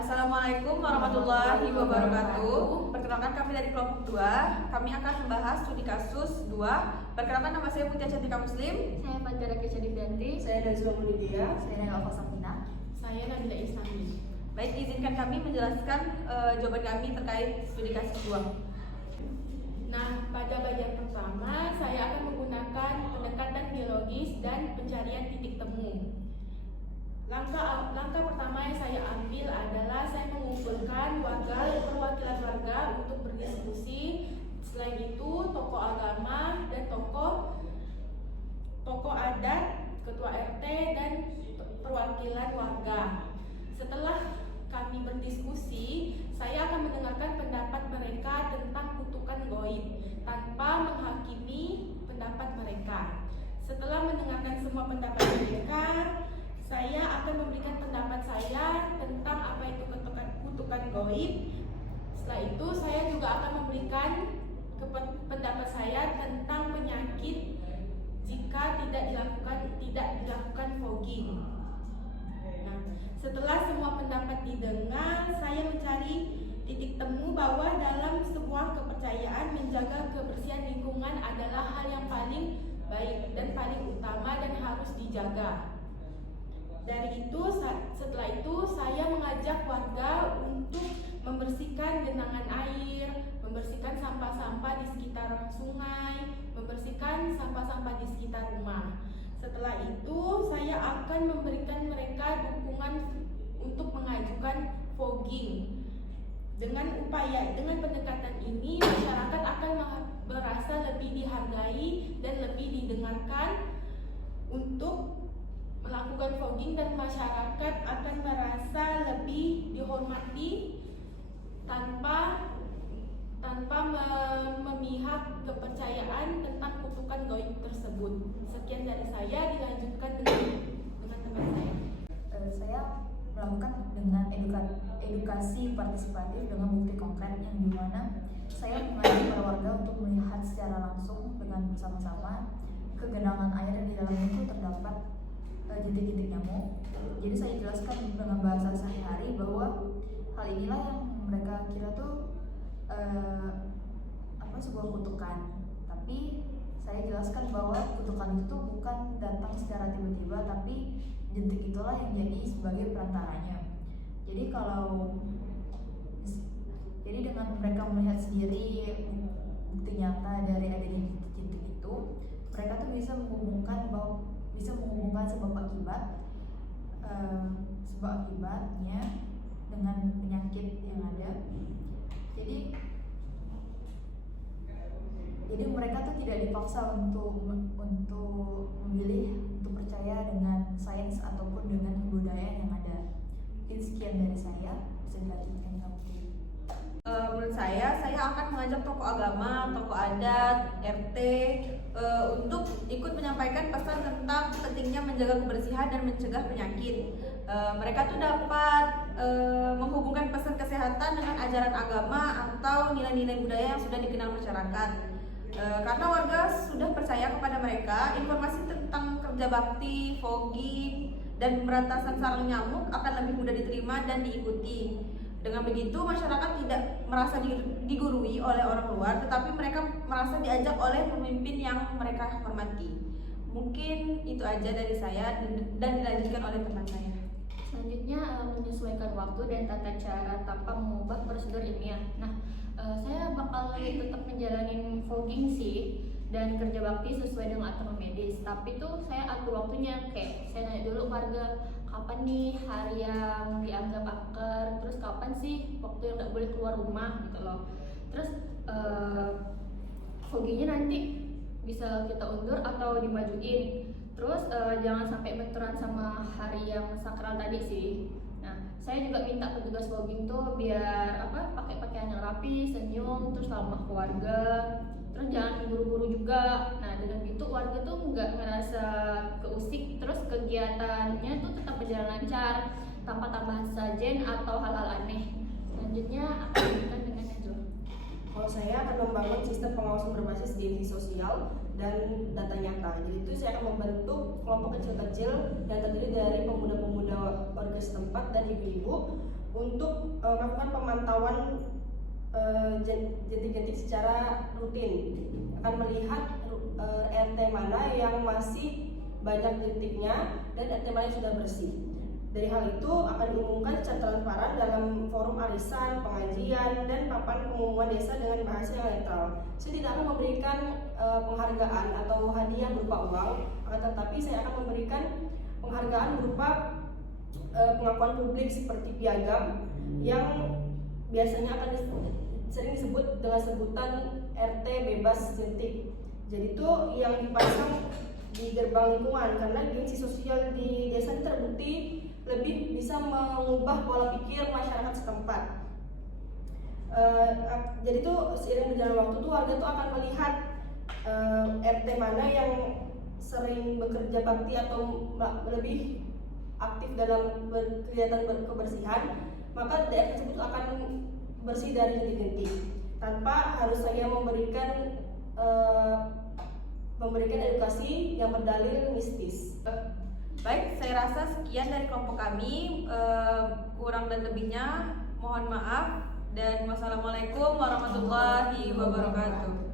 Assalamualaikum warahmatullahi wabarakatuh. Perkenalkan kami dari kelompok 2. Kami akan membahas studi kasus 2. Perkenalkan nama saya Mutia Cantika Muslim. Saya Fajar Kecadidanti. Saya Nazwa Mulidia. Saya Nalfa Safina. Saya Nabila Islami. Baik, izinkan kami menjelaskan jawaban kami terkait studi kasus 2. Nah, pada bagian pertama saya akan menggunakan pendekatan biologis dan pencarian titik temu. Langkah pertama yang saya ambil adalah saya mengumpulkan perwakilan warga untuk berdiskusi. Selain itu, tokoh agama dan tokoh adat, ketua RT dan perwakilan warga. Setelah kami berdiskusi, saya akan mendengarkan pendapat mereka tentang kutukan gaib tanpa menghakimi pendapat mereka. Setelah mendengarkan semua pendapat mereka, saya akan memberikan pendapat saya tentang apa itu kutukan gaib. Setelah itu, saya juga akan memberikan pendapat saya tentang penyakit jika tidak dilakukan fogging. Nah, setelah semua pendapat didengar, saya mencari titik temu bahwa dalam sebuah kepercayaan menjaga kebersihan lingkungan adalah hal yang paling baik dan paling utama dan harus dijaga. Setelah itu saya mengajak warga untuk membersihkan genangan air, membersihkan sampah-sampah di sekitar sungai, membersihkan sampah-sampah di sekitar rumah. Setelah itu saya akan memberikan mereka dukungan untuk mengajukan fogging. Dengan pendekatan ini masyarakat akan merasa lebih dihargai dan lebih didengarkan untuk melakukan fogging, dan masyarakat akan merasa lebih dihormati tanpa memihak kepercayaan tentang kutukan gaib tersebut. Sekian dari saya, dilanjutkan dengan teman saya. Saya melakukan dengan edukasi partisipatif dengan bukti konkret yang dimana saya mengajak para warga untuk melihat secara langsung dengan bersama-sama kegenangan air yang di dalamnya itu terdapat jentik-jentik nyamuk. Jadi saya jelaskan dengan bahasa sehari-hari bahwa hal inilah yang mereka kira tuh sebuah kutukan. Tapi saya jelaskan bahwa kutukan itu tuh bukan datang secara tiba-tiba, tapi jentik itulah yang jadi sebagai perantaranya. Jadi dengan mereka melihat sendiri bukti nyata dari adanya jentik itu, mereka tuh bisa menghubungkan sebab akibatnya dengan penyakit yang ada. Jadi mereka tuh tidak dipaksa untuk memilih untuk percaya dengan sains ataupun dengan kebudayaan yang ada. Mungkin sekian dari saya, bisa dilanjutkan dengan Menurut saya akan mengajak tokoh agama, tokoh adat, RT untuk ikut menyampaikan pesan tentang pentingnya menjaga kebersihan dan mencegah penyakit. Mereka tuh dapat menghubungkan pesan kesehatan dengan ajaran agama atau nilai-nilai budaya yang sudah dikenal masyarakat. Karena warga sudah percaya kepada mereka, informasi tentang kerja bakti, fogging, dan pemberantasan sarang nyamuk akan lebih mudah diterima dan diikuti. Dengan begitu, masyarakat tidak merasa digurui oleh orang luar, tetapi mereka merasa diajak oleh pemimpin yang mereka hormati. Mungkin itu aja dari saya dan dilanjutkan oleh teman saya. Selanjutnya, menyesuaikan waktu dan tata cara tanpa mengubah prosedur ilmiah. Nah, saya bakal tetap menjalani fogging sih dan kerja bakti sesuai dengan aturan medis. Tapi tuh saya atur waktunya, kayak saya nanya dulu warga, kapan nih hari yang dianggap angker, terus kapan sih waktu yang nggak boleh keluar rumah gitu loh. Terus foggingnya nanti bisa kita undur atau dimajuin. Terus jangan sampai benturan sama hari yang sakral tadi sih. Nah, saya juga minta petugas fogging tuh biar pakai pakaian yang rapi, senyum, terus ramah ke warga. Terus jangan buru-buru juga. Nah, dengan gitu warga tuh nggak ngerasa keusik, terus kegiatannya tuh tetap berjalan lancar tanpa tambahan sajen atau hal-hal aneh. Selanjutnya akan dilanjutkan dengan Najwa. Kalau saya akan membangun sistem pengawasan berbasis divisi sosial dan data nyata. Jadi itu saya akan membentuk kelompok kecil-kecil yang terdiri dari pemuda-pemuda warga setempat dan ibu-ibu untuk melakukan pemantauan jentik-jentik secara rutin. Akan melihat RT mana yang masih banyak jentiknya dan RT mana yang sudah bersih. Dari hal itu akan diumumkan secara transparan dalam forum arisan, pengajian, dan papan pengumuman desa dengan bahasa yang netral. Saya tidak akan memberikan penghargaan atau hadiah berupa uang, akan tetapi saya akan memberikan penghargaan berupa pengakuan publik seperti piagam yang biasanya akan sering disebut dengan sebutan RT bebas jentik. Jadi itu yang dipasang di gerbang lingkungan karena gengsi sosial di desa ini terbukti lebih bisa mengubah pola pikir masyarakat setempat. Jadi itu seiring berjalan waktu tuh warga tuh akan melihat RT mana yang sering bekerja bakti atau lebih aktif dalam kegiatan kebersihan, maka daerah tersebut akan bersih dari jentik-jentik tanpa harus saya memberikan edukasi yang berdalil mistis. Baik, saya rasa sekian dari kelompok kami. Kurang dan lebihnya mohon maaf dan wassalamualaikum warahmatullahi wabarakatuh.